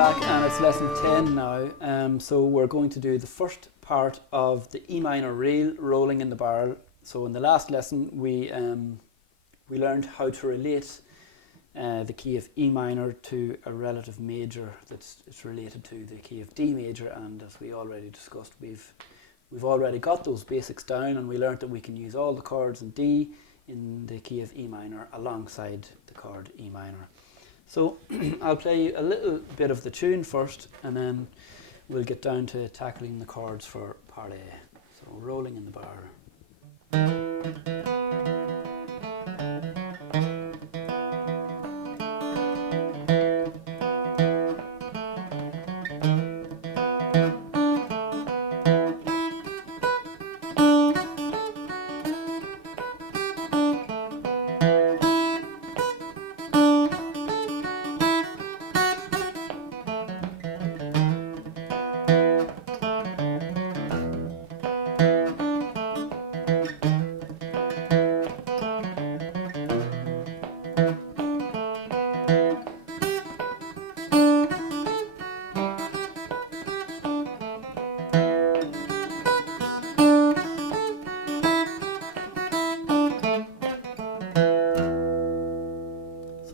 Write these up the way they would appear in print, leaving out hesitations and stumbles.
back and it's lesson 10 now. So we're going to do the first part of the E minor reel, rolling in the barrel. So in the last lesson we learned how to relate the key of E minor to a relative major that's related to the key of D major, and as we already discussed, we've already got those basics down, and we learned that we can use all the chords in D in the key of E minor alongside the chord E minor. So I'll play a little bit of the tune first, and then we'll get down to tackling the chords for part A. So rolling in the barrel.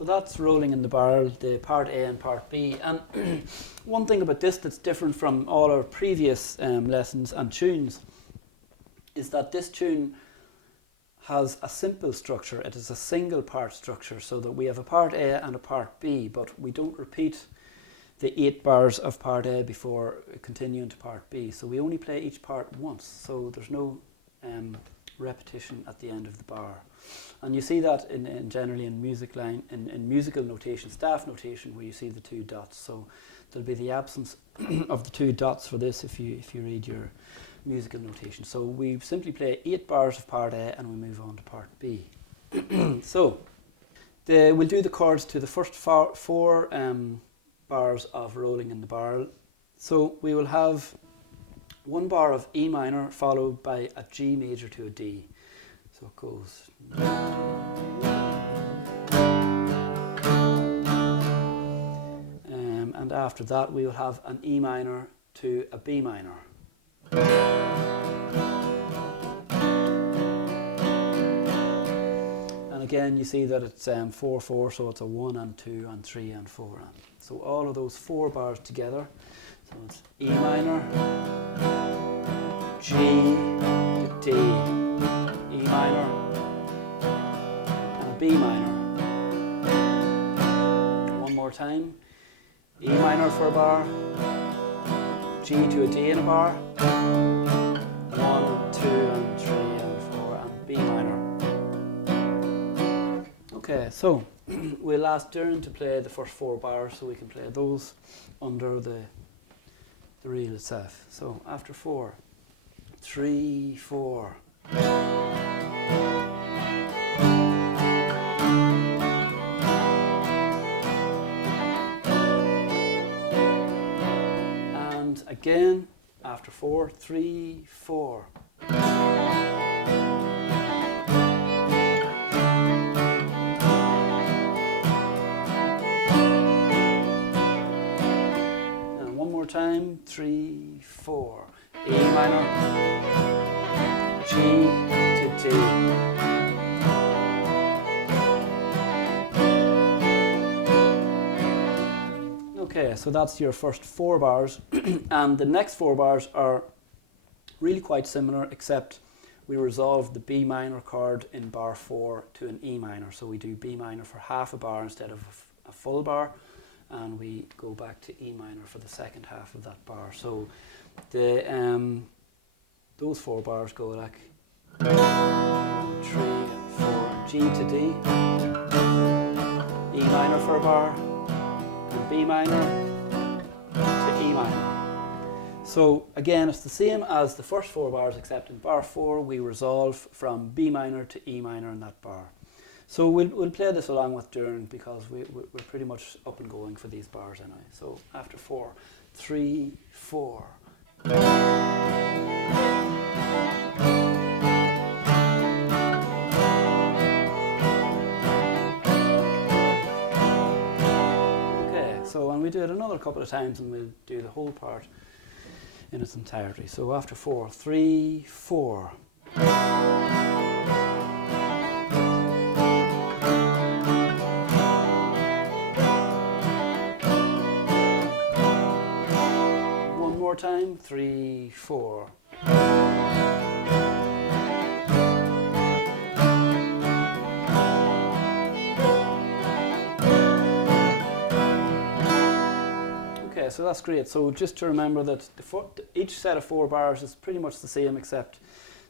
That's rolling in the barrel, the part A and part B. And one thing about this that's different from all our previous lessons and tunes is that this tune has a simple structure. It is a single part structure, so that we have a part A and a part B, but we don't repeat the 8 bars of part A before continuing to part B. So we only play each part once, so there's no repetition at the end of the bar. And you see that in generally in musical notation, staff notation, where you see the 2 dots. So there'll be the absence of the 2 dots for this if you read your musical notation. So we simply play 8 bars of part A and we move on to part B. So we'll do the chords to the first 4 bars of rolling in the barrel. So we will have 1 bar of E minor followed by a G major to a D. So it goes. And after that we will have an E minor to a B minor. And again you see that it's 4/4, so it's a 1 and 2 and 3 and 4. So all of those 4 bars together. So it's E minor, G to D, E minor, and B minor. One more time. E minor for a bar, G to a D in a bar, 1, 2 and 3 and 4, and B minor. Okay, so we'll ask Doireann to play the first 4 bars so we can play those under the reel itself. So after 4, 3, 4. And again after 4, 3, 4. And one more time, 3, 4. E minor, G to D. Okay, so that's your first 4 bars, and the next 4 bars are really quite similar, except we resolve the B minor chord in bar 4 to an E minor. So we do B minor for half a bar instead of a full bar, and we go back to E minor for the second half of that bar. So those 4 bars go like 3 and 4, G to D, E minor for a bar, and B minor to E minor. So again, it's the same as the first 4 bars, except in bar 4 we resolve from B minor to E minor in that bar. So we'll play this along with Doireann because we're pretty much up and going for these bars anyway. So after 4, 3, 4. Okay, so when we we do it another couple of times and we'll do the whole part in its entirety. So after 4, 3, 4. One more time, 3, 4. Okay, so that's great. So just to remember that each set of 4 bars is pretty much the same, except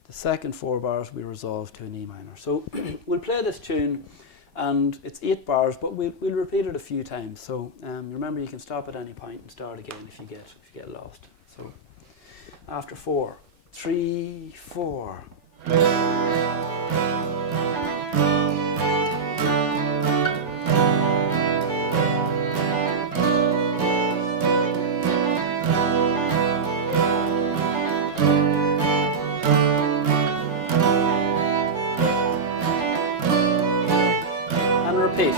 the second 4 bars we resolve to an E minor. So we'll play this tune, and it's 8 bars, but we'll repeat it a few times. So remember, you can stop at any point and start again if you get lost. So after 4, 3, 4. Repeat.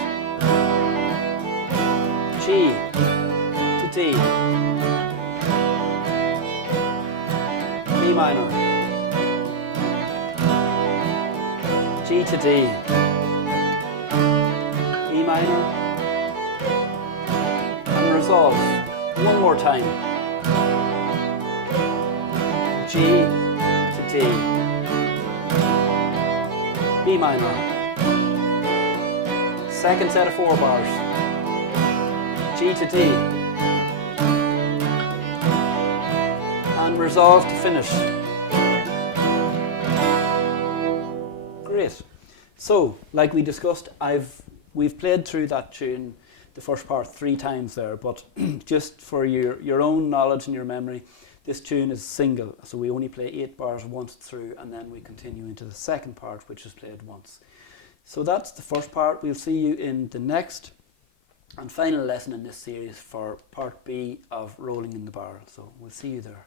G to D, B minor, G to D, E minor, and resolve one more time. G to D, B minor. Second set of 4 bars. G to D. And resolve to finish. Great. So, like we discussed, we've played through that tune, the first part, 3 times there, but just for your own knowledge and your memory, this tune is single. So we only play 8 bars once through, and then we continue into the second part, which is played once. So that's the first part. We'll see you in the next and final lesson in this series for part B of Rolling in the Barrel. So we'll see you there.